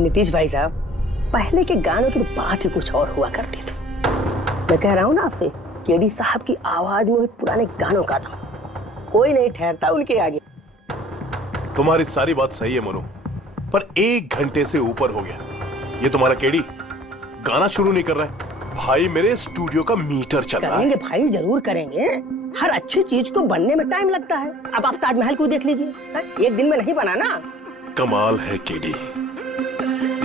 नीतीश भाई साहब, पहले के गानों की बात ही कुछ और हुआ करती थी। मैं कह रहा हूँ ना आपसे, केडी साहब की आवाज में पुराने गानों का था, कोई नहीं ठहरता उनके आगे। तुम्हारी सारी बात सही है मनु, पर 1 घंटे से ऊपर हो गया, ये तुम्हारा केडी गाना शुरू नहीं कर रहा है। भाई मेरे स्टूडियो का मीटर चल रहा है। करेंगे भाई, जरूर करेंगे। हर अच्छी चीज को बनने में टाइम लगता है। अब आप ताजमहल को देख लीजिए, एक दिन में नहीं बना ना। कमाल है केडी,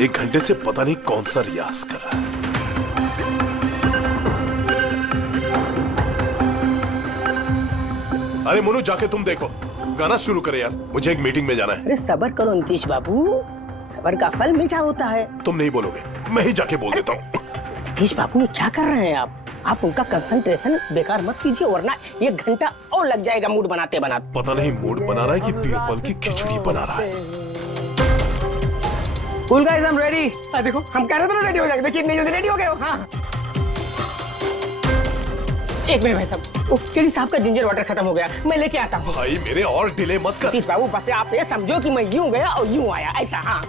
1 घंटे से पता नहीं कौन सा रियाज कर रहा है। अरे मनु, जाके तुम देखो, गाना शुरू करे यार, मुझे एक मीटिंग में जाना है। अरे सब्र करो नीतीश बाबू, सब्र का फल मीठा होता है। तुम नहीं बोलोगे, मैं ही जाके बोल देता हूँ। नीतीश बाबू, ये क्या कर रहे हैं आप उनका कंसंट्रेशन बेकार मत कीजिए, वरना 1 घंटा और लग जाएगा मूड बनाते बनाते। पता नहीं मूड बना रहा है कि बीरबल की खिचड़ी बना रहा है। Cool guys, I am ready. देखो, हम कह रहे थे ना रेडी हो जाएंगे, देखिए इतनी जल्दी रेडी हो गए हो। हाँ, एक मिनट भाई साहब, वो केडी साहब का जिंजर वाटर खत्म हो गया, मैं लेके आता हूँ। भाई मेरे और डिले मत कर। नीतीश बाबू, बस आप ये समझो कि मैं यूं गया और यूं आया, ऐसा। हाँ,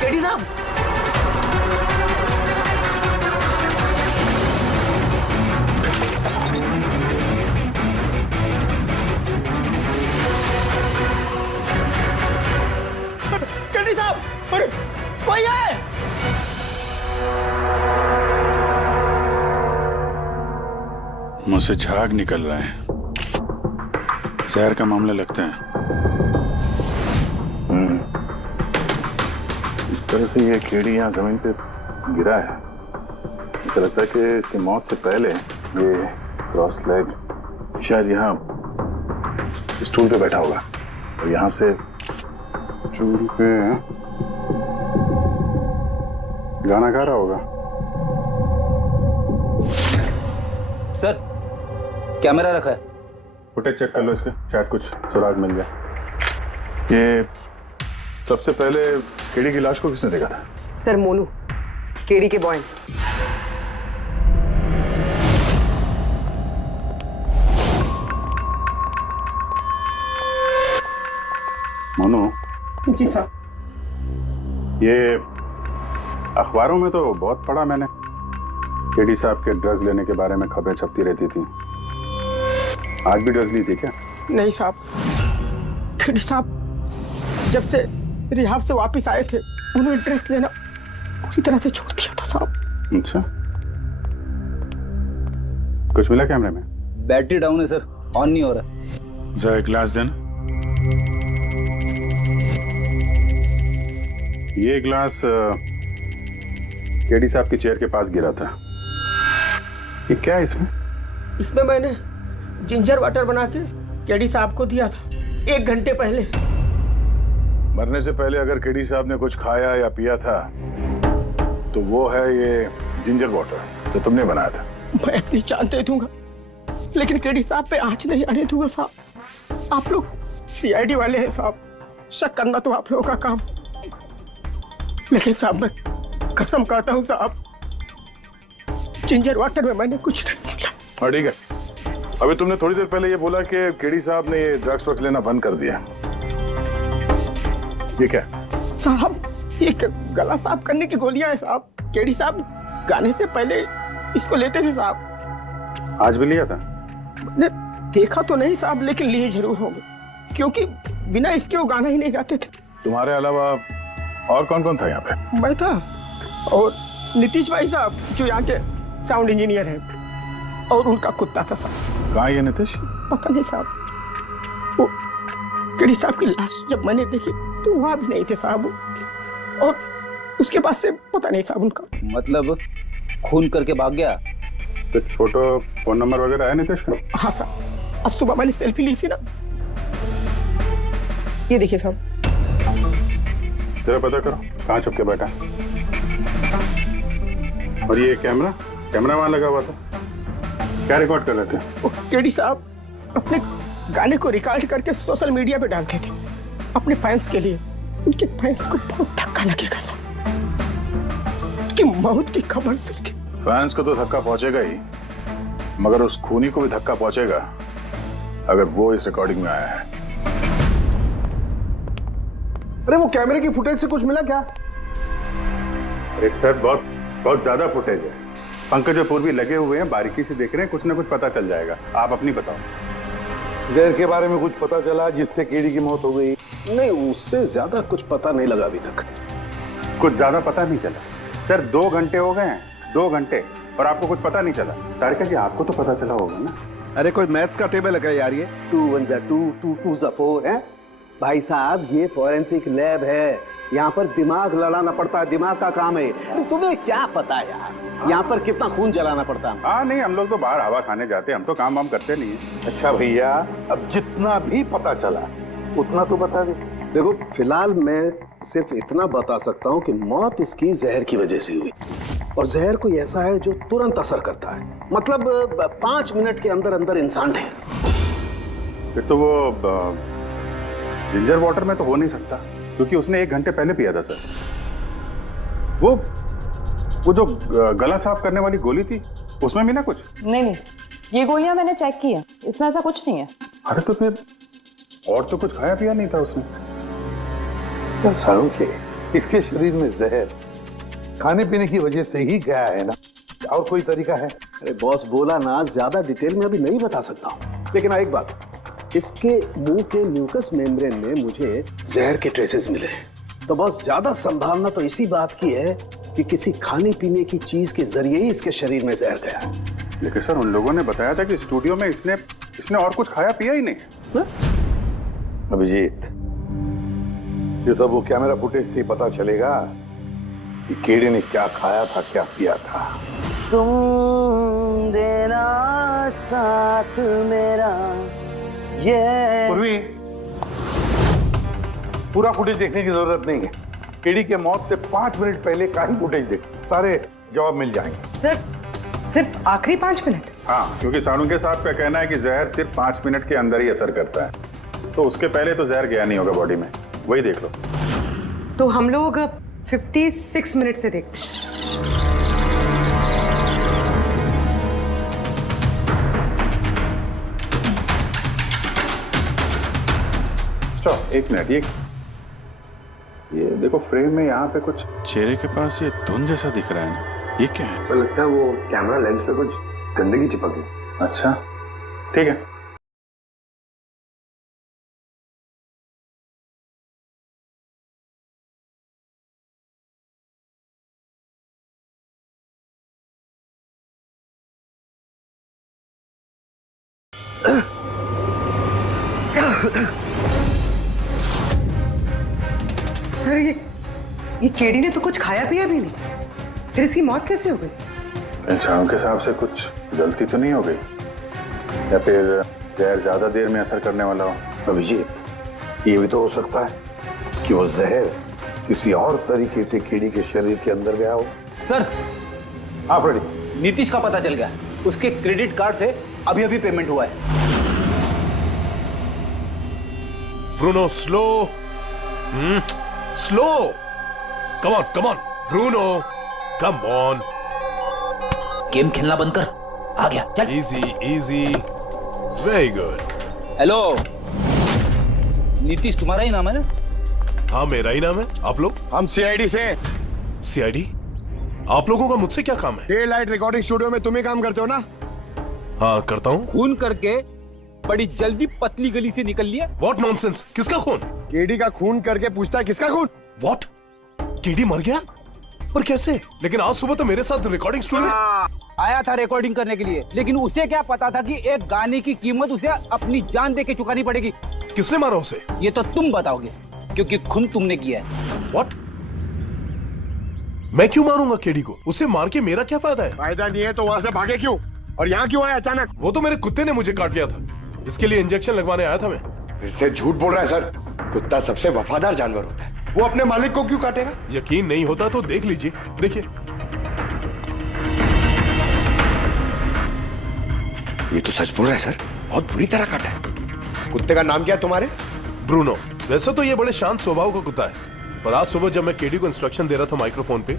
केडी साहब, केडी साहब, अरे कोई है? मुझसे झाग निकल रहे हैं, जहर का मामला लगता है। इस तरह से ये केडी यहाँ जमीन पे गिरा है, ऐसा लगता है कि इसकी मौत से पहले ये क्रॉस लेग शायद यहाँ स्टूल पे बैठा होगा और यहाँ से स्टूल पे गाना गा रहा होगा। सर, कैमरा रखा है, फुटेज चेक कर लो इसके, शायद कुछ सुराग मिल जाए। ये सबसे पहले केडी की लाश को किसने देखा था? सर, मोनू, केडी के बॉय। मोनू, जी साहब। ये अखबारों में तो बहुत पढ़ा मैंने, केडी साहब के ड्रग्स लेने के बारे में खबरें छपती रहती थी। आज भी ड्रग्स ली थी क्या? नहीं साहब, केडी साहब जब से रिहाब से वापस आए थे, उन्होंने ड्रग्स लेना पूरी तरह से छोड़ दिया था साहब। अच्छा, कुछ मिला कैमरे में? बैटरी डाउन है सर, ऑन नहीं हो रहा। जरा एक ग्लास देना। ये ग्लास केडी साहब की चेयर के पास गिरा था। ये क्या है इसमें? इसमें मैंने जिंजर वाटर बना के केडी साहब को दिया था 1 घंटे पहले। मरने से पहले अगर केडी साहब ने कुछ खाया या पिया था तो वो है ये जिंजर वाटर जो तुमने बनाया था। मैं अपनी जान दे दूंगा, लेकिन केडी साहब पे आंच नहीं आने दूंगा साहब। आप लोग सीआईडी वाले हैं साहब, शक करना तो आप लोगों का काम, लेकिन साहब मैं कसम खाता हूँ साहब, जिंजर वाटर में मैंने कुछ नहीं मिला। हाँ ठीक है, अभी तुमने थोड़ी देर पहले ये बोला कि केडी साहब ने ये ड्रग्स वग्स लेना बंद कर दिया, ये क्या? साहब, ये गला साफ करने की गोलियां हैं साहब। केडी साहब गाने से पहले इसको लेते थे साहब। आज भी लिया था? मैंने देखा तो नहीं साहब, लेकिन लिए जरूर होंगे, क्योंकि बिना इसके वो गाना ही नहीं गाते थे। तुम्हारे अलावा और कौन कौन था यहाँ पे? मैं था और नीतीश भाई साहब, जो यहाँ के साउंड इंजीनियर है और उनका कुत्ता था साहब। कहाँ है ये नीतीश? पता नहीं साहब, वो केडी साहब की लाश जब मैंने देखी तो वहां भी नहीं थे साहब, और उसके बाद से पता नहीं साहब उनका। मतलब खून करके भाग गया? कुछ फोटो फोन नंबर वगैरह है नीतीश का? हाँ साहब, आज सुबह मैंने सेल्फी ली थी ना, ये देखिए साहब। जरा पता करो कहाँ छुप के बैठा। और ये कैमरा वहां लगा हुआ था, क्या रिकॉर्ड कर रहे थे? वो केडी साहब अपने गाने को रिकॉर्ड करके सोशल मीडिया पे डालते थे अपने फैंस के लिए। उनके फैंस को बहुत धक्का लगेगा साहब, उनकी मौत की खबर सुन के। फैंस को तो धक्का पहुंचेगा ही, मगर उस खूनी को भी धक्का पहुंचेगा अगर वो इस रिकॉर्डिंग में आया है। अरे वो कैमरे की फुटेज से कुछ मिला क्या? अरे सर बहुत ज्यादा फुटेज है। पंकज और पूर्वी लगे हुए हैं, बारीकी से देख रहे हैं, कुछ ना कुछ पता चल जाएगा। आप अपनी बताओ। जहर के बारे में कुछ पता चला जिससे केडी की मौत हो गई? नहीं, उससे ज्यादा कुछ पता नहीं लगा अभी तक। कुछ ज्यादा पता नहीं चला सर, 2 घंटे हो गए हैं, 2 घंटे, और आपको कुछ पता नहीं चला। तारिका जी आपको तो पता चला होगा ना? अरे कोई मैथ्स का टेबल है यार? ये 2 1 जा 2 2 2 जा 4 है भाई साहब। ये फॉरेंसिक लैब है, यहाँ पर दिमाग लड़ाना पड़ता है, दिमाग का काम है। तुम्हें क्या पता यार यहाँ पर कितना खून जलाना पड़ता है? हाँ नहीं, हम लोग तो बाहर हवा खाने जाते हैं, हम तो काम वाम करते नहीं है। अच्छा भैया, अब जितना भी पता चला उतना तो बता दे। देखो फिलहाल मैं सिर्फ इतना बता सकता हूँ कि मौत इसकी जहर की वजह से हुई, और जहर कोई ऐसा है जो तुरंत असर करता है, मतलब 5 मिनट के अंदर अंदर इंसान ढेर। फिर तो वो जिंजर वाटर में तो हो नहीं सकता, क्योंकि उसने 1 घंटे पहले पिया था सर। वो जो गला साफ करने वाली गोली थी उसमें भी ना कुछ? नहीं, ये गोलियां मैंने चेक की है, इसमें ऐसा कुछ नहीं है। अरे तो फिर और तो कुछ खाया पिया नहीं था उसने? सारों के इसके शरीर में जहर खाने पीने की वजह से ही गया है ना, और कोई तरीका है? अरे बॉस बोला ना, ज्यादा डिटेल में अभी नहीं बता सकता हूँ, लेकिन एक बात, इसके मुंह के म्यूकस मेम्ब्रेन में मुझे जहर के ट्रेसेस मिले, तो बहुत ज्यादा संभावना तो इसी बात की है कि किसी खाने पीने की चीज के जरिए ही इसके शरीर में जहर गया। लेकिन सर उन लोगों ने बताया था कि स्टूडियो में इसने और कुछ खाया पिया ही नहीं। अभिजीत, ये तो वो कैमरा फुटेज से ही पता चलेगा कि केडी ने क्या खाया था, क्या पिया था। तुम देना साथ मेरा, ये पूर्वी, पूरा फुटेज देखने की जरूरत नहीं है। केडी के मौत से 5 मिनट पहले का ही फुटेज देख, सारे जवाब मिल जाएंगे। सर, सिर्फ आखिरी 5 मिनट? हाँ, क्योंकि साणुंके साहब का कहना है कि जहर सिर्फ 5 मिनट के अंदर ही असर करता है, तो उसके पहले तो जहर गया नहीं होगा बॉडी में। वही देख लो। तो हम लोग 56 मिनट से देखते हैं। Stop, 1 minute. ये देखो फ्रेम में यहाँ पे कुछ चेहरे के पास ये धुन जैसा दिख रहा है ना, ये क्या है? तो लगता है वो कैमरा लेंस पे कुछ गंदगी चिपक गई। अच्छा ठीक है। सर, ये केडी ने तो कुछ खाया पिया भी नहीं, फिर इसकी मौत कैसे हो गई? इंसानों के हिसाब से कुछ गलती तो नहीं हो गई, या फिर जहर ज्यादा देर में असर करने वाला हो? अभिजीत, ये भी तो हो सकता है कि वो जहर किसी और तरीके से केडी के शरीर के अंदर गया हो। सर, आप रेडी? नीतीश का पता चल गया, उसके क्रेडिट कार्ड से अभी पेमेंट हुआ है। Bruno slow, slow, come on Bruno, come on. Game खेलना बंद कर, आ गया, चल। Easy, very good. Hello, Nitish तुम्हारा ही नाम है ना? हाँ मेरा ही नाम है। आप लोग? हम सीआईडी से। सीआईडी? आप लोगों का मुझसे क्या काम है? डे लाइट रिकॉर्डिंग स्टूडियो में तुम ही काम करते हो ना? हाँ करता हूँ। खून करके बड़ी जल्दी पतली गली से निकल लिया। What nonsense? किसका खून? केडी का खून करके पूछता है किसका खून? What? केडी मर गया? और कैसे? लेकिन आज सुबह तो मेरे साथ रिकॉर्डिंग स्टूडियो। आया था रिकॉर्डिंग करने के लिए, लेकिन उसे क्या पता था कि एक गाने की कीमत उसे अपनी जान दे के चुकानी पड़ेगी। किसने मारा उसे? ये तो तुम बताओगे, क्योंकि खून तुमने किया है। What? मैं क्यों मारूंगा केडी को? उसे मार के मेरा क्या फायदा है? फायदा नहीं है तो वहां से भागे क्यों और यहाँ क्यों आए अचानक? वो तो मेरे कुत्ते ने मुझे काट लिया था, इसके लिए इंजेक्शन लगवाने आया था मैं। फिर से झूठ बोल रहा है सर। कुत्ता सबसे वफादार जानवर होता है, वो अपने मालिक को क्यों काटेगा? यकीन नहीं होता तो देख लीजिए, देखिए। ये तो सच बोल रहा है सर, बहुत बुरी तरह काटा है। कुत्ते का नाम क्या है तुम्हारे? ब्रूनो। वैसे तो ये बड़े शांत स्वभाव का कुत्ता है, पर आज सुबह जब मैं केडी को इंस्ट्रक्शन दे रहा था माइक्रोफोन पे,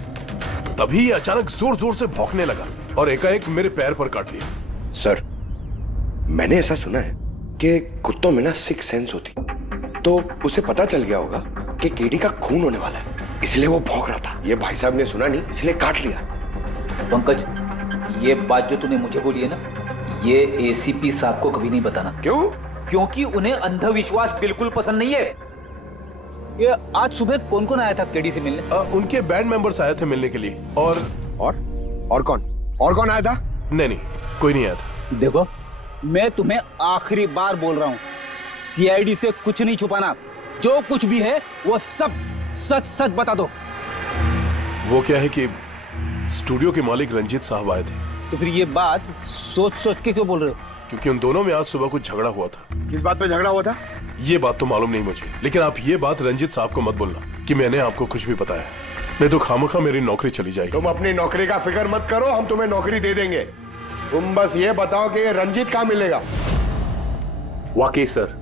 तभी ये अचानक जोर जोर से भौंकने लगा और एकाएक मेरे पैर पर काट लिया। सर, मैंने ऐसा सुना है कि कुत्तों में ना सिक्स सेंस होती, तो उसे पता चल गया होगा कि केडी का खून होने वाला है, इसलिए वो भौंक रहा था। ये भाई साहब ने सुना नहीं, इसलिए काट लिया। पंकज, ये बात जो तूने मुझे बोली है ना, ये एसीपी साहब को कभी नहीं बताना। क्यों? क्योंकि उन्हें अंधविश्वास बिल्कुल पसंद नहीं है। ये आज सुबह कौन कौन आया था केडी से मिलने? उनके बैंड मेंबर्स आए थे मिलने के लिए। और कौन आया था? नहीं, कोई नहीं आया था। देखो, मैं तुम्हें आखिरी बार बोल रहा हूँ, सीआईडी से कुछ नहीं छुपाना। जो कुछ भी है वो सब सच सच बता दो। वो क्या है कि स्टूडियो के मालिक रंजीत साहब आए थे। तो फिर ये बात सोच सोच के क्यों बोल रहे हो? क्योंकि उन दोनों में आज सुबह कुछ झगड़ा हुआ था। किस बात पे झगड़ा हुआ था? ये बात तो मालूम नहीं मुझे, लेकिन आप ये बात रंजीत साहब को मत बोलना कि मैंने आपको कुछ भी बताया, नहीं तो खामखा मेरी नौकरी चली जाएगी। तुम अपनी नौकरी का फिक्र मत करो, हम तुम्हें नौकरी दे देंगे। तुम बस ये बताओ कि ये रंजीत कहाँ मिलेगा। वाकई सर,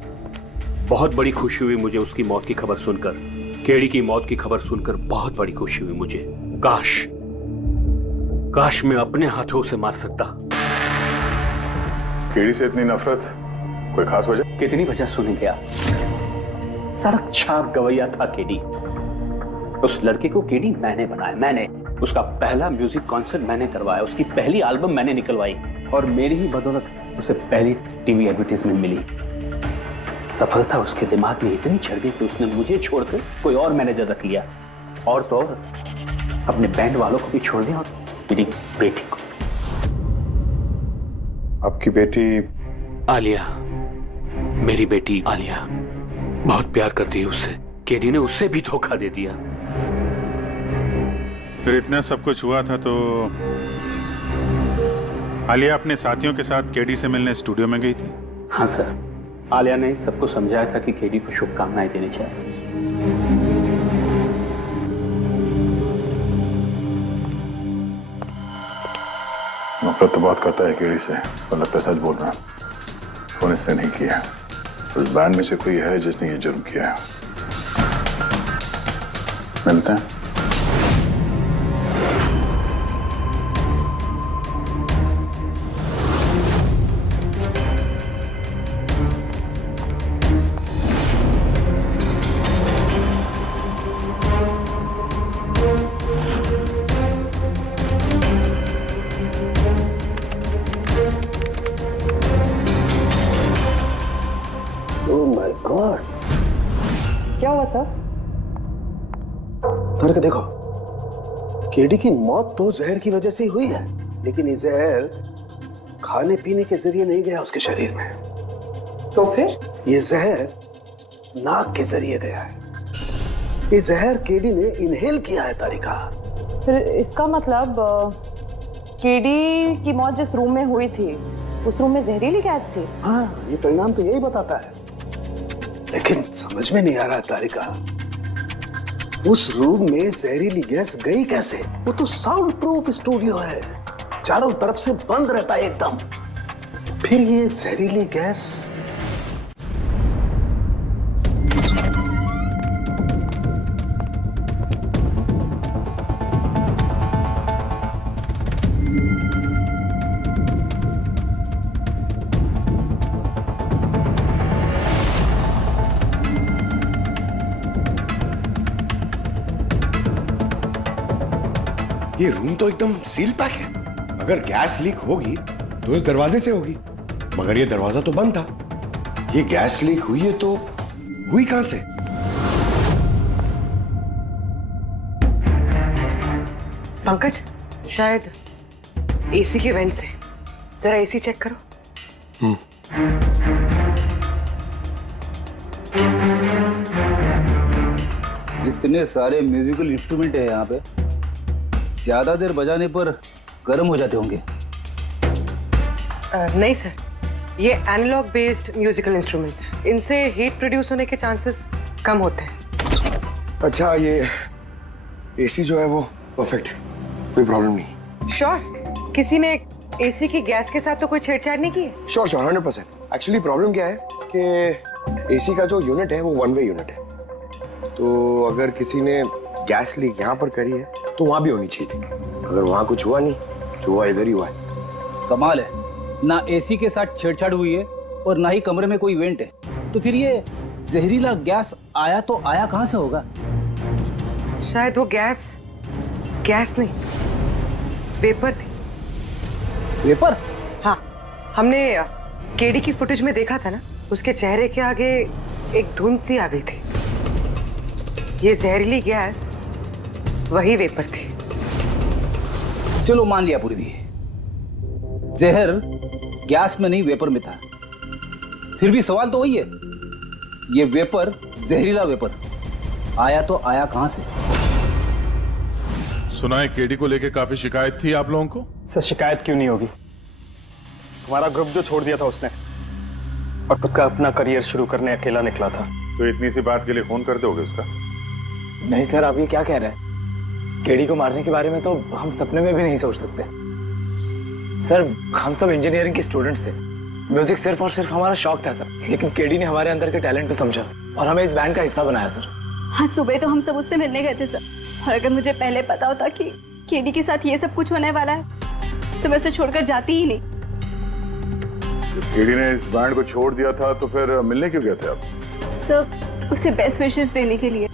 बहुत बड़ी खुशी हुई मुझे उसकी मौत की खबर सुनकर। केडी की मौत की खबर सुनकर बहुत बड़ी खुशी हुई मुझे। काश मैं अपने हाथों उसे मार सकता। केडी से इतनी नफरत, कोई खास वजह? कितनी वजह सुनेंगे आप? सड़क छाप गवैया था केडी। उस लड़के को केडी मैंने बनाया, मैंने उसका पहला म्यूजिक कॉन्सर्ट मैंने करवाया, उसकी पहली एल्बम मैंने निकलवाई, और मेरी ही बदौलत उसे पहली टीवी एडवर्टाइजमेंट मिली। सफलता उसके दिमाग में इतनी चढ़ गई कि उसने मुझे छोड़कर कोई और मैनेजर रख लिया, और तो और अपने बैंड वालों को भी छोड़ दिया, और मेरी बेटी को। आपकी बेटी आलिया, मेरी बेटी आलिया बहुत प्यार करती है उससे। केडी ने उससे भी धोखा दे दिया। फिर इतना सब कुछ हुआ था तो आलिया अपने साथियों के साथ केडी से मिलने स्टूडियो में गई थी? हाँ सर, आलिया ने सबको समझाया था कि केडी को शुभकामनाएं देनी चाहिए। नफरत तो बात करता है केडी से, पर लगता है सच बोल रहा है। फोन इसने नहीं किया, उस बैंड में से कोई है जिसने ये जुर्म किया है। मिलते हैं। क्या हुआ सर? करके देखो, केडी की मौत तो जहर की वजह से ही हुई है, लेकिन ये जहर खाने पीने के जरिए नहीं गया उसके शरीर में। तो फिर? ये जहर नाक के जरिए गया है। ये जहर केडी ने इनहेल किया है तारिका। फिर इसका मतलब केडी की मौत जिस रूम में हुई थी, उस रूम में जहरीली गैस थी? हाँ, ये परिणाम तो यही बताता है, लेकिन समझ में नहीं आ रहा तारिका, उस रूम में जहरीली गैस गई कैसे? वो तो साउंड प्रूफ स्टूडियो है, चारों तरफ से बंद रहता है एकदम। फिर ये जहरीली गैस ये रूम तो एकदम सील पैक है। अगर गैस लीक होगी तो इस दरवाजे से होगी, मगर ये दरवाजा तो बंद था। ये गैस लीक हुई है तो हुई कहां से? पंकज, शायद एसी के वेंट से। जरा एसी चेक करो। इतने सारे म्यूजिकल इंस्ट्रूमेंट है यहाँ पे, ज्यादा देर बजाने पर गर्म हो जाते होंगे। नहीं सर, ये एनालॉग बेस्ड म्यूजिकल इंस्ट्रूमेंट्स हैं। इनसे हीट प्रोड्यूस होने के चांसेस कम होते हैं। अच्छा, ये एसी जो है वो परफेक्ट है, कोई प्रॉब्लम नहीं। श्योर? किसी ने एसी की गैस के साथ तो कोई छेड़छाड़ नहीं की है? श्योर 100%। एक्चुअली प्रॉब्लम क्या है कि एसी का जो यूनिट है वो वन वे यूनिट है, तो अगर किसी ने गैस लीक यहाँ पर करी है तो वहां भी होनी चाहिए थी। अगर वहां कुछ हुआ नहीं तो हुआ इधर ही हुआ है। कमाल है, ना एसी के साथ छेड़छाड़ हुई है और ना ही कमरे में कोई वेंट है, तो फिर ये जहरीला गैस आया तो आया कहां से होगा? शायद वो गैस नहीं, वेपर थी। वेपर? हाँ, हमने केडी की फुटेज में देखा था ना, उसके चेहरे के आगे एक धुंध सी आ गई थी। ये जहरीली गैस वही वेपर थी। चलो मान लिया पूर्वी, जहर गैस में नहीं वेपर में था, फिर भी सवाल तो वही है, ये वेपर, जहरीला वेपर आया तो आया कहां से? सुना है केडी को लेके काफी शिकायत थी आप लोगों को? सर शिकायत क्यों नहीं होगी? हमारा ग्रुप जो छोड़ दिया था उसने, और खुद का अपना करियर शुरू करने अकेला निकला था। तो इतनी सी बात के लिए फोन कर दोगे उसका? नहीं सर, आप ये क्या कह रहे हैं? केडी को मारने के बारे में तो हम सपने में भी नहीं सोच सकते। सर हम सब इंजीनियरिंग के स्टूडेंट्स थे, म्यूजिक सिर्फ और सिर्फ हमारा शौक था सर, लेकिन केडी ने हमारे अंदर के टैलेंट को समझा और हमें इस बैंड का हिस्सा बनाया सर। आज सुबह तो हम सब उससे मिलने गए थे सर, और अगर मुझे पहले पता होता कि केडी के साथ ये सब कुछ होने वाला है तो मैं उसे छोड़कर जाती ही नहीं। केडी ने इस बैंड को छोड़ दिया था तो फिर मिलने क्यों गए थे आप? सर उसे बेस्ट विशेस देने के लिए।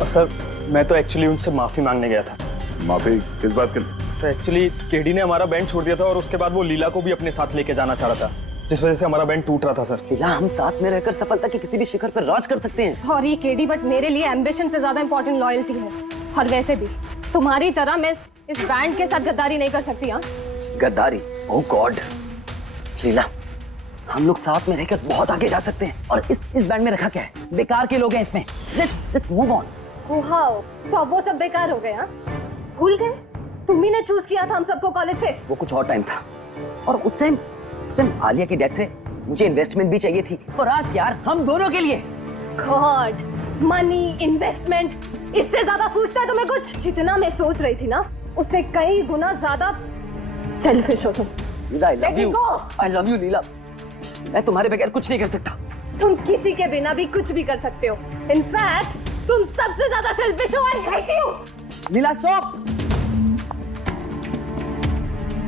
और सर मैं तो एक्चुअली उनसे माफी मांगने गया था। माफी किस बात के लिए? तो एक्चुअली केडी ने हमारा बैंड छोड़ दिया था और उसके बाद वो लीला को भी अपने साथ लेके जाना चाह रहा था, जिस वजह से हमारा बैंड टूट रहा था सर। लीला, हम साथ में रहकर सफलता के किसी भी शिखर पर राज कर सकते हैं। सॉरी केडी, बट मेरे लिए एम्बिशन से ज्यादा इंपॉर्टेंट लॉयल्टी है। और वैसे भी तुम्हारी तरह मैं इस बैंड के साथ गद्दारी नहीं कर सकती। हाँ, गद्दारी? ओह गॉड लीला, हम लोग साथ में रहकर बहुत आगे जा सकते हैं। और इस बैंड में रखा क्या है? बेकार के लोग हैं इसमें। Let's move on. वाओ, तो अब वो सब बेकार हो गए? हाँ, भूल गए? तुम ही ने चूज किया था हम सबको कॉलेज से। वो कुछ और टाइम था, और उस टाइम आलिया की डेथ से मुझे इन्वेस्टमेंट भी चाहिए थी, और आज यार हम दोनों के लिए। गॉड, मनी, इन्वेस्टमेंट, इससे ज्यादा सोचता है तुम्हें कुछ? जितना मैं सोच रही थी ना, उससे कई गुना ज्यादा सेल्फिश हो तुम। लीला, I love you लीला। मैं तुम्हारे बगैर कुछ नहीं कर सकता। तुम किसी के बिना भी कुछ भी कर सकते हो। इनफैक्ट तुम सबसे ज्यादा सेल्फिश हो। I hate you। Leela stop.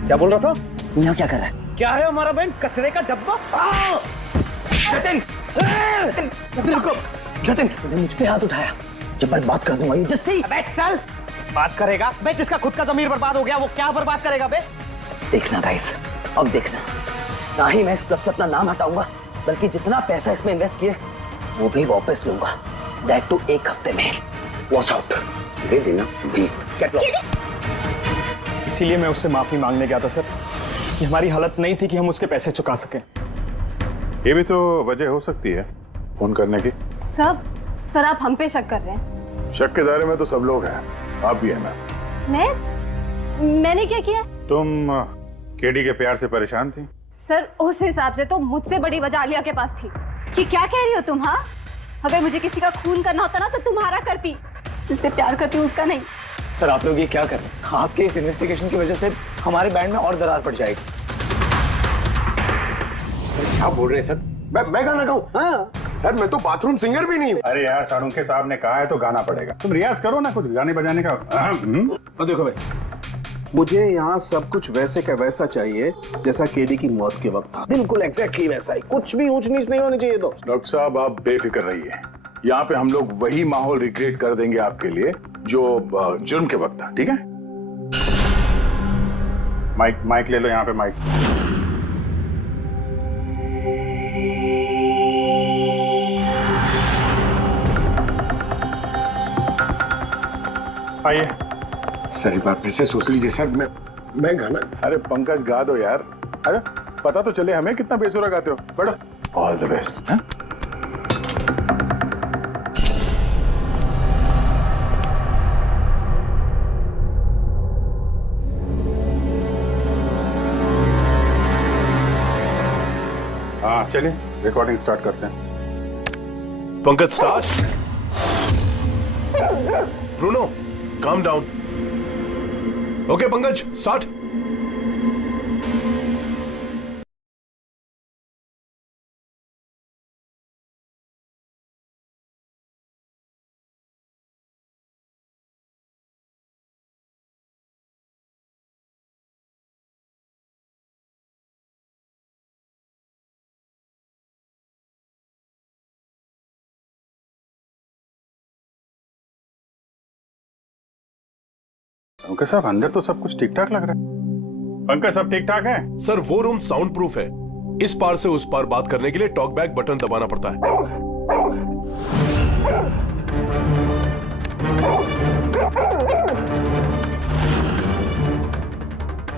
क्या बोल रहा था? तू यहाँ क्या कर रहा है? क्या है हमारा बैंड? कचरे का डब्बा? जतिन, रुको। जतिन, तूने मुझ पे हाथ उठाया, जब मैं बात कर दूंगा जिससे। अबे चल, बात करेगा? बे जिसका खुद का ज़मीर बर्बाद हो गया वो क्या बर्बाद करेगा बे? देखना गाइस, अब देखना, ना ही मैं इस क्लब से अपना नाम हटाऊंगा, बल्कि जितना पैसा इसमें इन्वेस्ट किए वो भी वापस लूंगा। दैट टू 1 हफ्ते में। Watch out. दे देना जी। इसीलिए मैं उससे माफी मांगने गया था सर, कि हमारी हालत नहीं थी कि हम उसके पैसे चुका सकें। ये भी तो वजह हो सकती है फोन करने की। सर आप हम पे शक कर रहे हैं? शक के दायरे में तो सब लोग हैं, आप भी है ना। मैंने क्या किया? तुम केडी के प्यार से परेशान थी? सर उस हिसाब से तो मुझसे बड़ी वजह आलिया के पास थी। कि क्या कह रही हो तुम? हाँ, अगर मुझे किसी का खून करना होता ना तो तुम्हारा करती, जिससे प्यार करती हूँ उसका नहीं। सर आप लोग ये क्या कर रहे हैं? आपके इस इन्वेस्टिगेशन की वजह से हमारे बैंड में और दरार पड़ जाएगी। क्या बोल रहे हैं सर? मैं गाना गाऊं? हाँ सर, मैं तो बाथरूम सिंगर भी नहीं हूँ। अरे यार, सारुंखे साहब ने कहा है तो गाना पड़ेगा। तुम रियाज करो ना कुछ गाने बजाने का। तो देखो भाई, मुझे यहाँ सब कुछ वैसे का वैसा चाहिए जैसा केडी की मौत के वक्त था, बिल्कुल एग्जैक्टली वैसा ही, कुछ भी ऊंच नीच नहीं होनी चाहिए। तो डॉक्टर साहब आप बेफिक्र रहिए, यहाँ पे हम लोग वही माहौल रिक्रिएट कर देंगे आपके लिए जो जुर्म के वक्त था, ठीक है? माइक ले लो, यहाँ पे माइक। आइए सर, एक बार फिर से सोच लीजिए सर। मैं गाना। अरे पंकज गा दो यार। अरे पता तो चले हमें कितना बेसुरा गाते हो। बैठो। All the best. हाँ चलिए रिकॉर्डिंग स्टार्ट करते हैं। Pankaj start. Bruno calm down. Okay Pankaj start. Pankaj साहब अंदर तो सब कुछ ठीक ठाक लग रहा है। पंकज सब ठीक ठाक है? सर वो रूम साउंड प्रूफ है। इस पार से उस पार बात करने के लिए टॉक बैक बटन दबाना पड़ता है।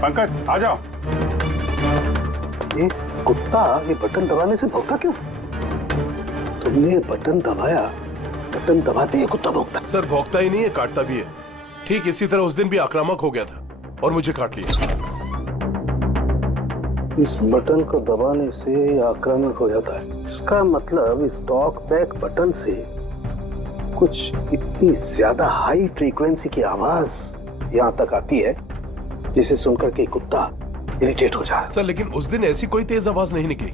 पंकज आ जाओ। ये कुत्ता ये बटन दबाने से भौंका क्यों? तुमने ये बटन दबाया, बटन दबाते ही कुत्ता भौंकता। सर भौंकता ही नहीं है, काटता भी है। ठीक इसी तरह उस दिन भी आक्रामक हो गया था और मुझे काट लिया। इस बटन को दबाने से आक्रामक हो जाता है। इसका मतलब इस टॉक बैक बटन से कुछ इतनी ज्यादा हाई फ्रीक्वेंसी की आवाज यहाँ तक आती है जिसे सुनकर के कुत्ता इरिटेट हो जाए। सर लेकिन उस दिन ऐसी कोई तेज आवाज नहीं निकली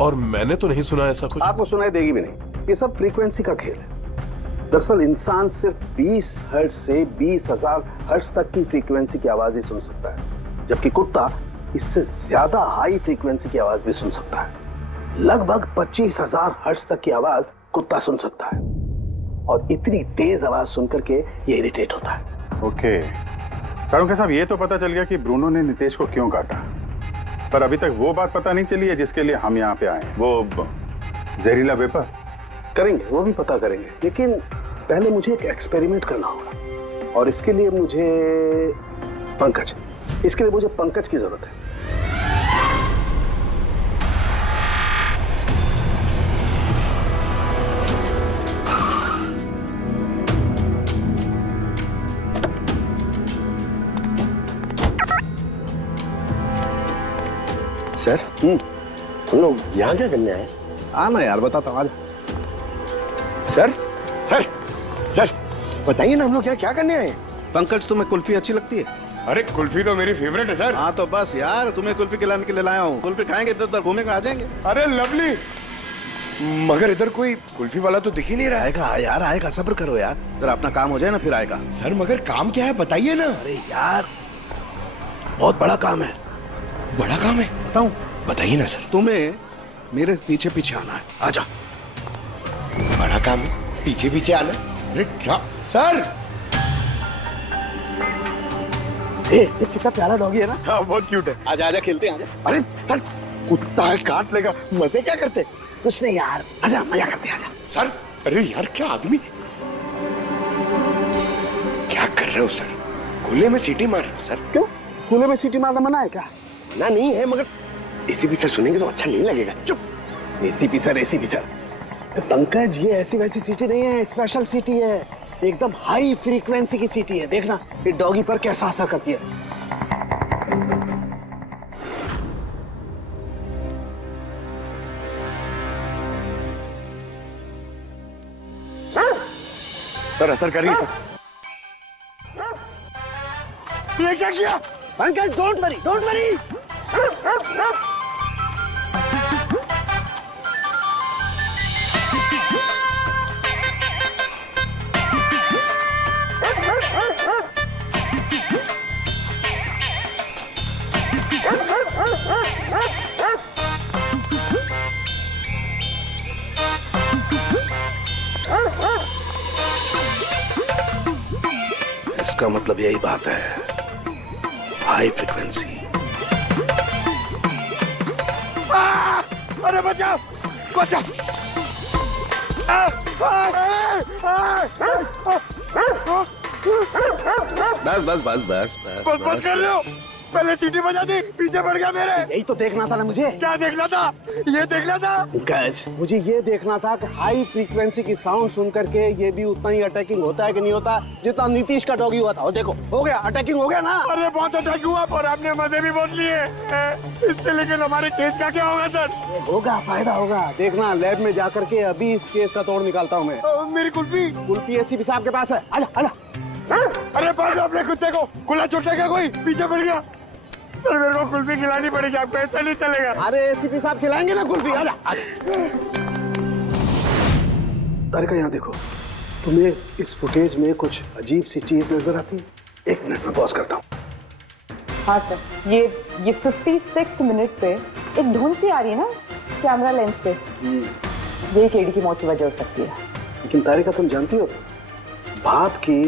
और मैंने तो नहीं सुना ऐसा कुछ। आपको सुनाई देगी भी नहीं। ये सब फ्रीक्वेंसी का खेल है। दरअसल इंसान सिर्फ 20 हर्ट्ज से 20,000 हर्ट्ज तक की फ्रीक्वेंसी की आवाज ही सुन सकता है, जबकि कुत्ता इससे ज्यादा हाई फ्रीक्वेंसी की आवाज भी सुन सकता है। लगभग 25,000 हर्ट्ज तक की आवाज कुत्ता सुन सकता है और इतनी तेज आवाज सुनकर के ये इरिटेट होता है। ओके तारुण्य साहब, ये तो पता चल गया कि ब्रूनो ने नितेश को क्यों काटा, पर अभी तक वो बात पता नहीं चली है जिसके लिए हम यहाँ पे आए। वो जहरीला वेपर करेंगे, वो भी पता करेंगे, लेकिन पहले मुझे एक एक्सपेरिमेंट करना होगा और इसके लिए मुझे पंकज की जरूरत है। सर हम लोग यहाँ क्या करने आए? आना यार, बताता हूँ। सर सर सर बताइए ना, हम लोग क्या करने आए? पंकज तुम्हें कुल्फी अच्छी लगती है? अरे कुल्फी तो मेरी फेवरेट है सर। हाँ तो बस यार, तुम्हें कुल्फी खिलाने के लिए लाया हूँ। कुल्फी खाएंगे इधर उधर घूमेंगे, आ जाएंगे। अरे लवली, मगर इधर कोई कुल्फी वाला तो दिख ही नहीं रहा है। आएगा यार, आएगा, सब्र करो यार, जरा अपना काम हो जाए ना फिर आएगा। सर मगर काम क्या है बताइए ना। अरे यार बहुत बड़ा काम है। बड़ा काम है? बताऊं? बताइए ना सर। तुम्हें मेरे पीछे पीछे आना है, आजा। बड़ा काम है, पीछे पीछे आना? अरे क्या सर? ये कितना प्यारा डॉगी है ना। हाँ बहुत क्यूट है। आजा आजा, खेलते हैं, आजा। अरे सर कुत्ता है, काट लेगा। मजे क्या करते? कुछ नहीं यार, आजा मजा करते हैं, आजा। सर अरे यार क्या आदमी, क्या कर रहे हो सर? खुले में सीटी मार रहे हो सर? क्यों, खुले में सीटी मारना मना है क्या? ना नहीं है, मगर एसीपी सर सुनेंगे तो अच्छा नहीं लगेगा। चुप। एसीपी सर पंकज, ये ऐसी वैसी सीटी नहीं है, स्पेशल सीटी है, एकदम हाई फ्रीक्वेंसी की सीटी है। देखना ये डॉगी पर कैसा असर करती है। सर असर करिए सर। ये क्या किया? Pankaj don't worry. इसका मतलब यही बात है, हाई फ्रीक्वेंसी। अरे बचाओ बचाओ। बस बस बस बस बस बस कर रहे हो? पहले सीटी बजा दी, पीछे पड़ गया मेरे। यही तो देखना था ना मुझे। क्या देखना था? ये देखना था। पंकज, मुझे ये देखना था कि हाई फ्रीक्वेंसी की साउंड सुन करके ये भी उतना ही अटैकिंग होता है कि नहीं होता जितना नीतीश का डॉगी हुआ था। देखो हो गया, अटैकिंग हो गया ना। अरे बहुत अटैक हुआ और आपने मजे भी बहुत लिए इससे, लेकिन हमारे केस का क्या होगा सर? होगा, फायदा होगा। देखना लैब में जाकर के अभी इस केस का तोड़ निकालता हूँ मैं। मेरी कुल्फी एसीपी साहब के पास है। आजा आजा। अरे बाजू अपने कुत्ते को, खुला छोड़ता क्या कोई? पीछे पड़ गया सर, मेरे को कुल्फी खिलानी पड़ेगी, आपको ऐसा नहीं चलेगा। अरे एसीपी साहब खिलाएंगे ना कुल्फी। आजा। तारिका यहाँ देखो, तुम्हें इस फुटेज में कुछ अजीब सी चीज नजर आती है? 1 मिनट में पॉज करता हूँ। हाँ सर, ये 56 मिनट पे एक धुन सी आ रही है ना कैमरा लेंस पे, ये केडी की मौत की वजह हो सकती है। लेकिन तारिका तुम जानती हो भाप की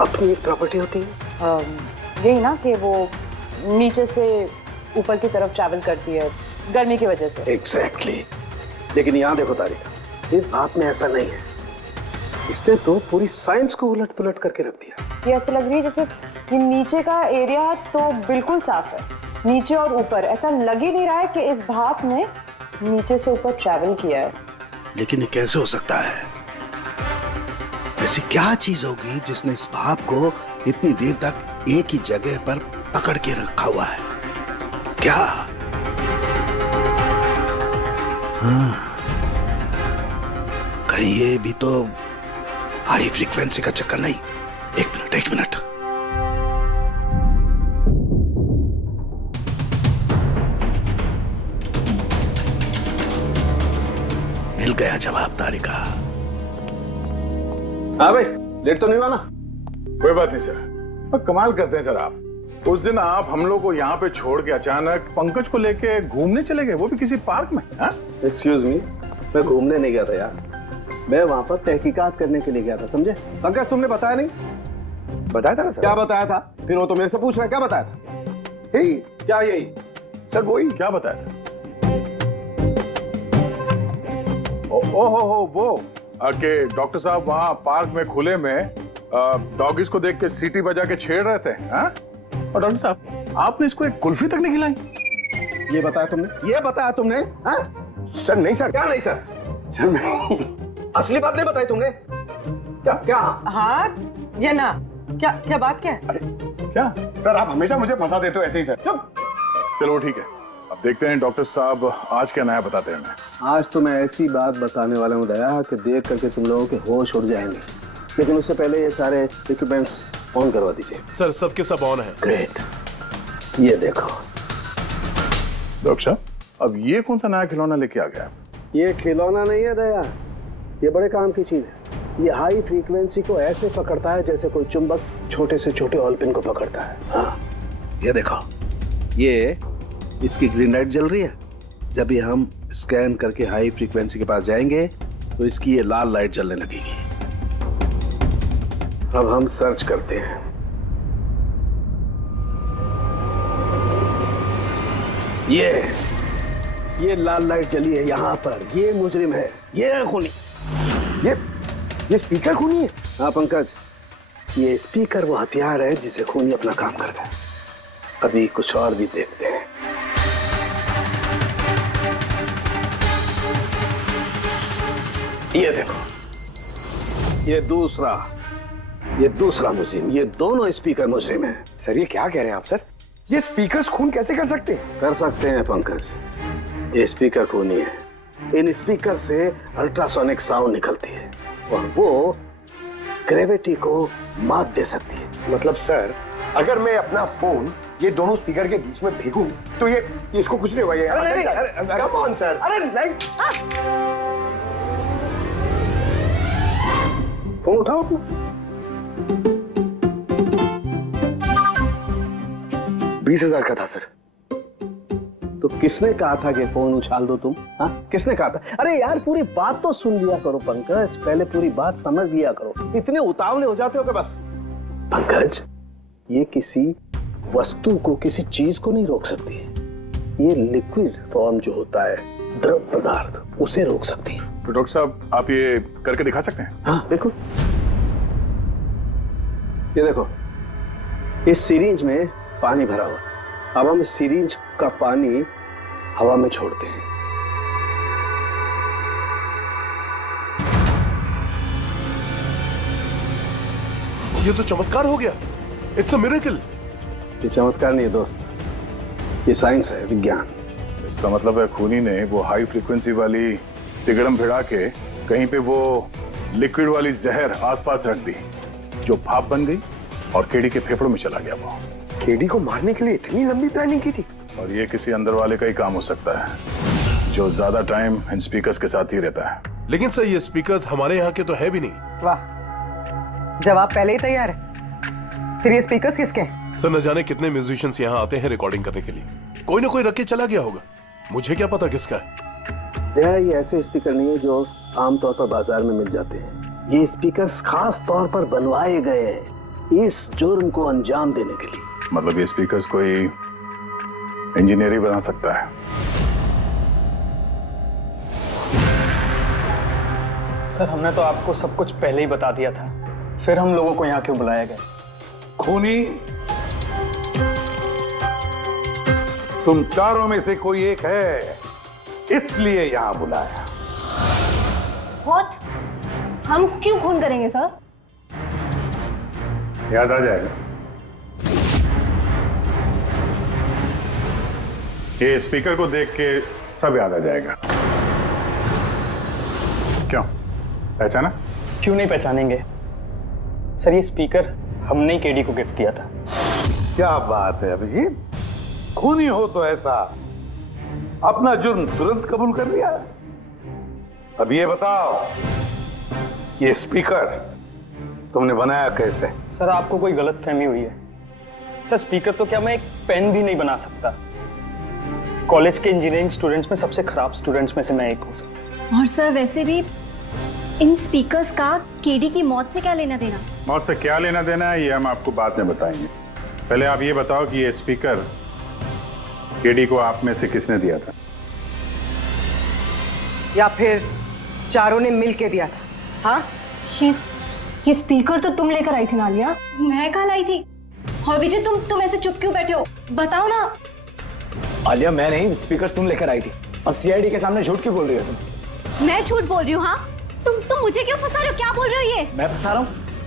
अपनी एक प्रॉपर्टी होती है। यही ना कि वो नीचे से ऊपर की तरफ ट्रैवल करती है गर्मी की वजह से। एग्जैक्टली। लेकिन यहाँ देखो तारिका, इस भाप में ऐसा नहीं है। इसने तो पूरी साइंस को उलट पुलट करके रख दिया। ये ऐसा लग रही है जैसे ये नीचे का एरिया तो बिल्कुल साफ है, नीचे और ऊपर ऐसा लग ही नहीं रहा है कि इस भाप ने नीचे से ऊपर ट्रैवल किया है। लेकिन ये कैसे हो सकता है? ऐसी क्या चीज होगी जिसने इस भाप को इतनी देर तक एक ही जगह पर पकड़ के रखा हुआ है? क्या? हाँ, कहीं ये भी तो हाई फ्रीक्वेंसी का चक्कर नहीं? एक मिनट। मिल गया जवाब तारिका। हाँ भाई, लेट तो नहीं हुआ ना? कोई बात नहीं सर, कमाल करते हैं सर आप। उस दिन आप हम लोग को यहाँ पे छोड़ के अचानक पंकज को लेके घूमने चले गए, वो भी किसी पार्क में। एक्सक्यूज मी, मैं घूमने नहीं गया था यार, मैं वहां पर तहकीकात करने के लिए गया था, समझे? पंकज तुमने बताया नहीं? बताया था ना सर। क्या बताया था? फिर वो तो मेरे से पूछ रहा है क्या बताया था? यही क्या? यही सर वही। क्या बताया था? ओहो वो कि डॉक्टर साहब वहाँ पार्क में खुले में डॉगीज को देख के सीटी बजा के छेड़ रहे थे। और डॉक्टर साहब आपने इसको एक कुल्फी तक नहीं खिलाई। ये बताया तुमने? सर नहीं सर। क्या नहीं सर? सर नहीं, असली बात नहीं बताई तुमने। क्या? हाँ या ना? क्या बात क्या है? क्या सर आप हमेशा मुझे फंसा देते हो ऐसे ही सर। चलो ठीक है, अब देखते हैं डॉक्टर साहब आज क्या नया बताते हैं। आज तो मैं ऐसी बात बताने वाला हूँ दया कि देख करके तुम लोगों के होश उड़ जाएंगे, लेकिन उससे पहले ये सारे इक्विपमेंट्स ऑन करवा दीजिए। सर सबके सब ऑन है। ग्रेट। ये देखो डॉक्टर साहब, अब ये कौन सा नया खिलौना लेके आ गया? ये खिलौना नहीं है दया, ये बड़े काम की चीज है। ये हाई फ्रीक्वेंसी को ऐसे पकड़ता है जैसे कोई चुंबक छोटे से छोटे ऑलपिन को पकड़ता है। हाँ, ये देखो, ये इसकी ग्रीन लाइट जल रही है। जब ये हम स्कैन करके हाई फ्रीक्वेंसी के पास जाएंगे तो इसकी ये लाल लाइट जलने लगेगी। अब हम सर्च करते हैं। ये लाल लाइट जली है यहाँ पर, ये मुजरिम है, ये खूनी। ये स्पीकर खूनी है? हाँ पंकज, ये स्पीकर वो हथियार है जिसे खूनी अपना काम कर रहा है। अभी कुछ और भी देखते हैं। ये देखो, ये दूसरा मुजरिम, ये दोनों स्पीकर मुजरिम हैं। सर ये क्या कह रहे हैं आप सर? ये स्पीकर्स खून कैसे कर सकते हैं? कर सकते हैं पंकज, ये स्पीकर खूनी है। इन स्पीकर से अल्ट्रासोनिक साउंड निकलती है और वो ग्रेविटी को मात दे सकती है। मतलब सर, अगर मैं अपना फोन ये दोनों स्पीकर के बीच में फेंकूं तो ये इसको कुछ नहीं होगा। ये कम ऑन सर। अरे नहीं, फोन उठाओ अपना। 20,000 का था सर। तो किसने कहा था कि फोन उछाल दो तुम? हाँ, किसने कहा था? अरे यार पूरी बात तो सुन लिया करो पंकज, पहले पूरी बात समझ लिया करो। इतने उतावले हो जाते हो कि बस। पंकज, ये किसी वस्तु को, किसी चीज को नहीं रोक सकती है। ये लिक्विड फॉर्म जो होता है, द्रव पदार्थ, उसे रोक सकती है। तो डॉक्टर साहब आप ये करके दिखा सकते हैं? हाँ बिल्कुल। ये देखो, इस सिरिंज में पानी भरा हुआ, अब हम सिरिंज का पानी हवा में छोड़ते हैं। ये तो चमत्कार हो गया। It's a miracle. ये चमत्कार नहीं है दोस्त, ये साइंस है, विज्ञान। इसका मतलब है खूनी ने वो हाई फ्रीक्वेंसी वाली तिगड़म भिड़ा के कहीं पे वो लिक्विड वाली जहर आसपास रख दी, जो भाप बन गई और केडी के फेफड़ों में चला गया। वो केडी को मारने के लिए इतनी लंबी प्लानिंग की थी? और ये किसी अंदर वाले का ही काम हो सकता है, जो ज्यादा टाइम इन स्पीकर्स के साथ ही रहता है। लेकिन सर ये स्पीकर्स हमारे यहाँ के तो है भी नहीं। वाह, जवाब पहले ही तैयार है। फिर ये स्पीकर्स किसके हैं? सर न जाने कितने म्यूजिशियंस यहाँ आते हैं रिकॉर्डिंग करने के लिए, कोई ना कोई रख के चला गया होगा, मुझे क्या पता किसका है। ये ऐसे स्पीकर नहीं है जो आमतौर पर बाजार में मिल जाते हैं। ये स्पीकर्स खास तौर पर बनवाए गए हैं इस जुर्म को अंजाम देने के लिए। मतलब ये स्पीकर्स कोई इंजीनियर ही बना सकता है। सर हमने तो आपको सब कुछ पहले ही बता दिया था, फिर हम लोगों को यहाँ क्यों बुलाया गया? खूनी तुम चारों में से कोई एक है, इसलिए यहां बुलाया। व्हाट? हम क्यों खून करेंगे सर? याद आ जाएगा। ये स्पीकर को देख के सब याद आ जाएगा। क्यों, पहचाना? क्यों नहीं पहचानेंगे सर, ये स्पीकर हमने ही केडी को गिफ्ट दिया था। क्या बात है अभिजीत, खूनी हो तो ऐसा अपना जुर्म तुरंत कबूल कर लिया। अब ये बताओ, ये स्पीकर तुमने बनाया कैसे? सर आपको कोई गलतफहमी हुई है। सर स्पीकर तो क्या मैं एक पेन भी नहीं बना सकता। कॉलेज के इंजीनियरिंग स्टूडेंट्स में सबसे खराब स्टूडेंट्स में से मैं एक हूँ सर। और सर वैसे भी इन स्पीकर्स का केडी की मौत से क्या लेना देना? मौत से क्या लेना देना है ये हम आपको बाद में बताएंगे। पहले आप ये बताओ कि ये स्पीकर केडी को आप में से किसने दिया था? या फिर चारों ने मिल के दिया था? हाँ, ये स्पीकर तो तुम लेकर आई थी नालिया। मैं कहाँ लाई थी? और विजय तुम ऐसे चुप क्यों बैठे हो? बताओ ना। आलिया मैं नहीं, स्पीकर्स तुम लेकर आई थी। अब सीआईडी के सामने झूठ क्यों बोल रही हो तुम? मैं झूठ बोल रही हूँ? हाँ तुम मुझे क्यों फंसा रहे हो? क्या बोल रहे हो ये? मैं फंसा रहा हूँ?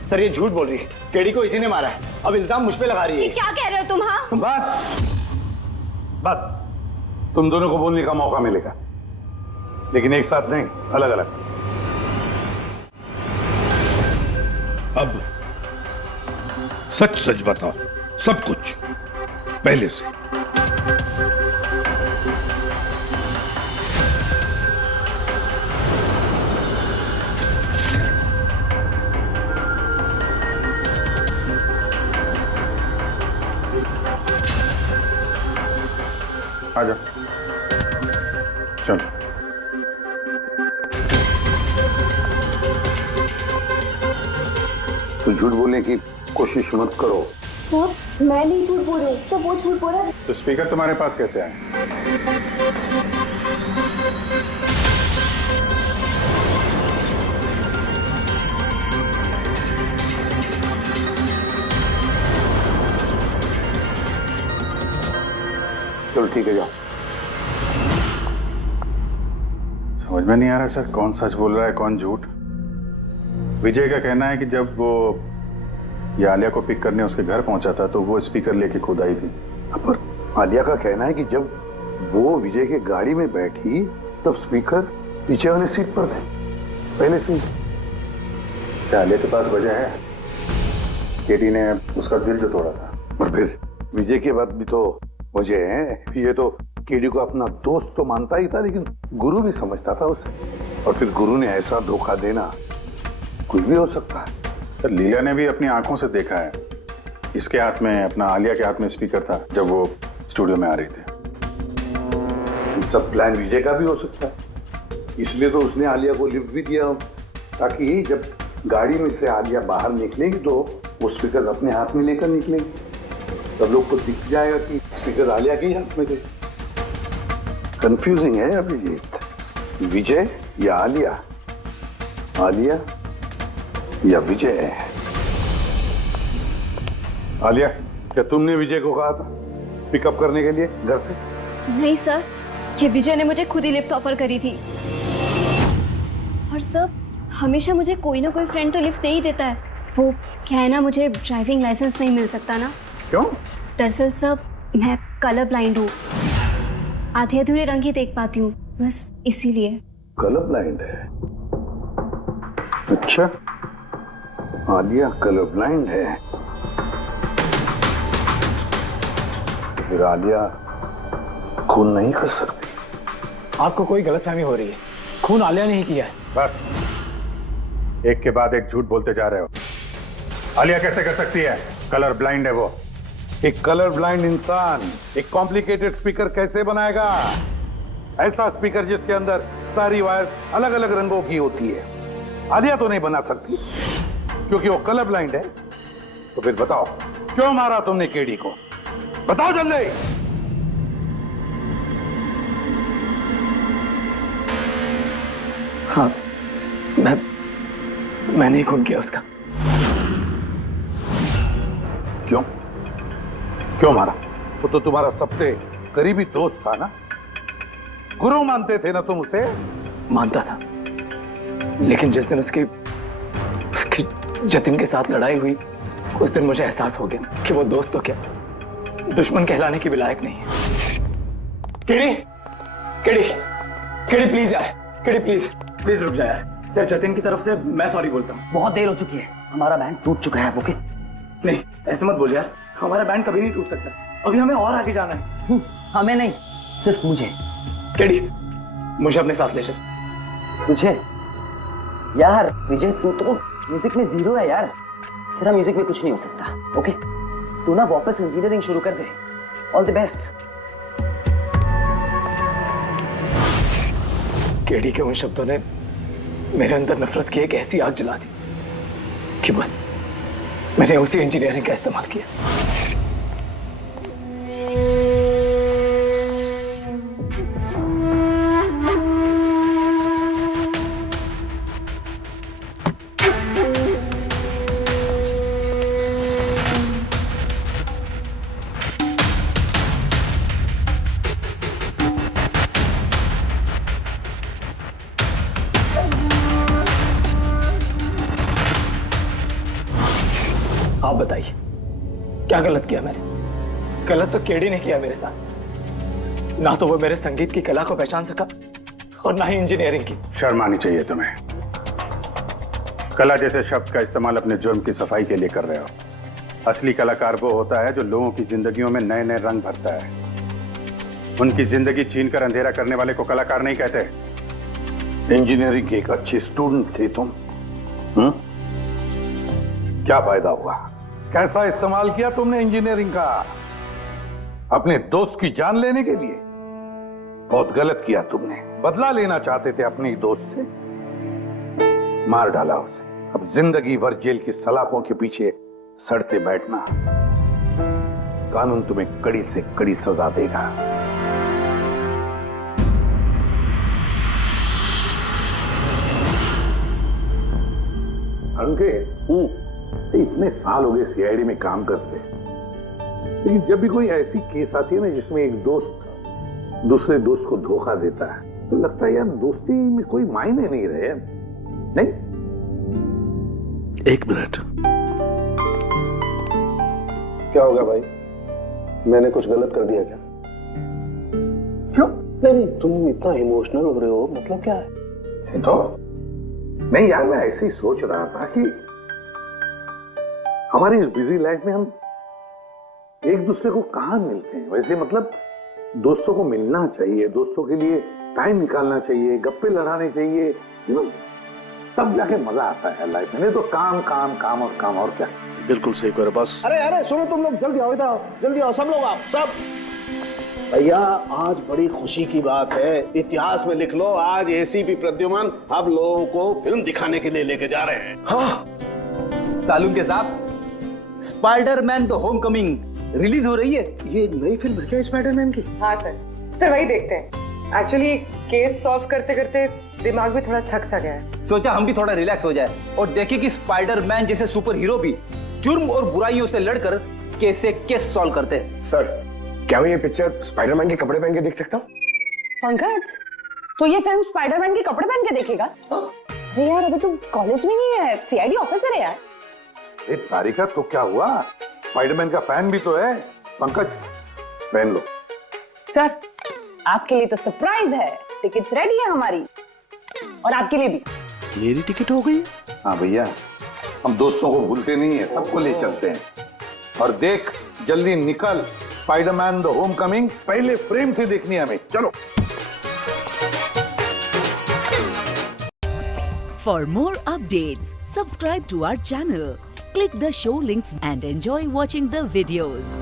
सर ये झूठ बोल रही है, केडी को इसी ने मारा है। अब इल्जाम मुझ पे लगा रही है। ये क्या कह रहे हो तुम? हाँ बस तुम दोनों को बोलने का मौका मिलेगा, लेकिन एक साथ नहीं, अलग अलग। अब सच सच बताओ, सब कुछ पहले से। आ जाओ, चलो। तो झूठ बोलने की कोशिश मत करो। सर मैं नहीं झूठ बोल रही हूँ, सब वो झूठ बोल रहा है। तो स्पीकर तुम्हारे पास कैसे आए? चलो ठीक है, जाओ। समझ में नहीं आ रहा सर, कौन सच बोल रहा है कौन झूठ। विजय का कहना है कि जब वो ये आलिया को पिक करने उसके घर पहुंचा था तो वो स्पीकर लेके खुद आई थी। पर आलिया का कहना है कि जब वो विजय के गाड़ी में बैठी तब स्पीकर पीछे वाले सीट पर थे पहले से। क्या आलिया के पास वजह है? केडी ने उसका दिल जो तोड़ा था। और फिर विजय के बाद भी तो वजह है। ये तो केडी को अपना दोस्त तो मानता ही था, लेकिन गुरु भी समझता था उसे। और फिर गुरु ने ऐसा धोखा देना, कुछ भी हो सकता है। सर लीला ने भी अपनी आंखों से देखा है, इसके हाथ में, अपना आलिया के हाथ में स्पीकर था जब वो स्टूडियो में आ रही थी। ये सब प्लान विजय का भी हो सकता है, इसलिए तो उसने आलिया को लिफ्ट भी दिया, ताकि जब गाड़ी में से आलिया बाहर निकलेगी तो वो स्पीकर अपने हाथ में लेकर निकलेगी, सब लोग को दिख जाएगा कि स्पीकर आलिया के ही हाथ में थे। कंफ्यूजिंग है अभिजीत, विजय या आलिया, आलिया या विजय। आलिया क्या तुमने विजय को कहा था पिकअप करने के लिए घर से? नहीं सर, ये विजय ने मुझे खुद ही लिफ्ट ऑफर करी थी। और सर, हमेशा मुझे कोई ना कोई फ्रेंड तो लिफ्ट दे ही देता है। वो क्या है ना, मुझे ड्राइविंग लाइसेंस नहीं मिल सकता ना। क्यों? दरअसल सर, मैं कलर ब्लाइंड हूँ, आधे अधूरे रंग ही देख पाती हूँ, बस इसीलिए। कलर ब्लाइंड है? अच्छा, आलिया कलर ब्लाइंड है तो फिर आलिया खून नहीं कर सकती। आपको कोई गलतफहमी हो रही है, खून आलिया ने ही किया है। बस, एक के बाद एक झूठ बोलते जा रहे हो। आलिया कैसे कर सकती है? कलर ब्लाइंड है वो। एक कलर ब्लाइंड इंसान एक कॉम्प्लिकेटेड स्पीकर कैसे बनाएगा? ऐसा स्पीकर जिसके अंदर सारी वायर अलग अलग रंगों की होती है। आलिया तो नहीं बना सकती क्योंकि वो कलर ब्लाइंड है। तो फिर बताओ, क्यों मारा तुमने केडी को? बताओ जल्दी। हाँ, मैंने ही खून किया उसका। क्यों? क्यों मारा? वो तो तुम्हारा सबसे करीबी दोस्त था ना, गुरु मानते थे ना तुम उसे? मानता था, लेकिन जिस दिन उसकी जतिन के साथ लड़ाई हुई, उस दिन मुझे एहसास हो गया कि वो दोस्त तो क्या, दुश्मन कहलाने की भी लायक नहीं है। केडी, केडी, केडी प्लीज यार, केडी प्लीज रुक जा यार। जतिन की तरफ से मैं सॉरी बोलता हूँ। बहुत देर हो चुकी है, हमारा बैंड टूट चुका है। ओके? नहीं, ऐसे मत बोल यार, हमारा बैंड कभी नहीं टूट सकता। अभी हमें और आगे जाना है। हमें नहीं, सिर्फ मुझे। केडी, मुझे अपने साथ ले चल। तुझे? यार विजय, तू तो म्यूजिक में जीरो है यार, तेरा म्यूजिक में कुछ नहीं हो सकता। ओके? तू ना वापस इंजीनियरिंग शुरू कर दे। All the best. केडी के उन शब्दों ने मेरे अंदर नफरत की एक ऐसी आग जला दी कि बस मैंने उसी इंजीनियरिंग का इस्तेमाल किया। आप बताइए, क्या गलत किया मैंने? गलत तो केडी ने किया मेरे साथ। ना तो वो मेरे संगीत की कला को पहचान सका और ना ही इंजीनियरिंग की। शर्म आनी चाहिए तुम्हें। कला जैसे शब्द का इस्तेमाल अपने जुर्म की सफाई के लिए कर रहे हो। असली कलाकार वो होता है जो लोगों की जिंदगियों में नए नए रंग भरता है। उनकी जिंदगी छीनकर अंधेरा करने वाले को कलाकार नहीं कहते। इंजीनियरिंग के एक अच्छे स्टूडेंट थे तुम। क्या फायदा हुआ? कैसा इस्तेमाल किया तुमने इंजीनियरिंग का? अपने दोस्त की जान लेने के लिए? बहुत गलत किया तुमने। बदला लेना चाहते थे अपने दोस्त से, मार डाला उसे। अब जिंदगी भर जेल की सलाखों के पीछे सड़ते बैठना। कानून तुम्हें कड़ी से कड़ी सजा देगा। इतने साल हो गए सीआईडी में काम करते, लेकिन जब भी कोई ऐसी केस आती है ना जिसमें एक दोस्त दूसरे दोस्त को धोखा देता है, तो लगता है यार दोस्ती में कोई मायने नहीं रहे। नहीं? एक मिनट। क्या होगा भाई? मैंने कुछ गलत कर दिया क्या? क्यों? नहीं, तुम इतना इमोशनल हो रहे हो, मतलब क्या है? तो नहीं यार, मैं ऐसे ही सोच रहा था कि हमारी इस बिजी लाइफ में हम एक दूसरे को कहां मिलते हैं। वैसे मतलब दोस्तों को मिलना चाहिए, दोस्तों के लिए टाइम निकालना चाहिए, गप्पे लड़ाने चाहिए, तब जाके मजा आता है लाइफ में। नहीं तो काम काम काम और काम, और क्या। बिल्कुल सही करो बस। अरे सुनो तुम लोग, जल्दी आओ, इधर आओ, जल्दी आओ सब लोग, आप सब। भैया आज बड़ी खुशी की बात है, इतिहास में लिख लो, आज एसीपी प्रद्युमन आप लोगों को फिल्म दिखाने के लिए लेके जा रहे हैं। हाँ सालून के साथ स्पाइडरमैन द होमकमिंग रिलीज हो रही है। ये नई फिल्म है क्या स्पाइडरमैन की? हाँ सर वही देखते हैं। एक्चुअली केस सॉल्व करते करते दिमाग भी थोड़ा थक सा गया है। सोचा हम भी थोड़ा रिलैक्स हो जाए और देखें कि स्पाइडरमैन जैसे सुपर हीरो भी जुर्म और बुराइयों से लड़कर केस से केस सॉल्व करते हैं। सर क्या मैं ये पिक्चर स्पाइडरमैन के कपड़े पहन के देख सकता हूँ? पंकज, तो ये फिल्म स्पाइडरमैन के कपड़े पहन के देखेगा? अरे यार, अभी तू कॉलेज में नहीं है, सीआईडी ऑफिसर है यार। ए तारिका, तो क्या हुआ? स्पाइडरमैन का फैन भी तो है। पंकज, पहन लो। सर, आपके लिए तो सरप्राइज है। टिकट्स रेडी है हमारी, और आपके लिए भी। मेरी टिकट हो गई? हाँ भैया, हम दोस्तों को भूलते नहीं है, सबको ले चलते हैं। और देख, जल्दी निकल, स्पाइडरमैन द होम कमिंग पहले फ्रेम से देखनी है हमें। चलो। For more updates, subscribe to our channel, click the show links and enjoy watching the videos.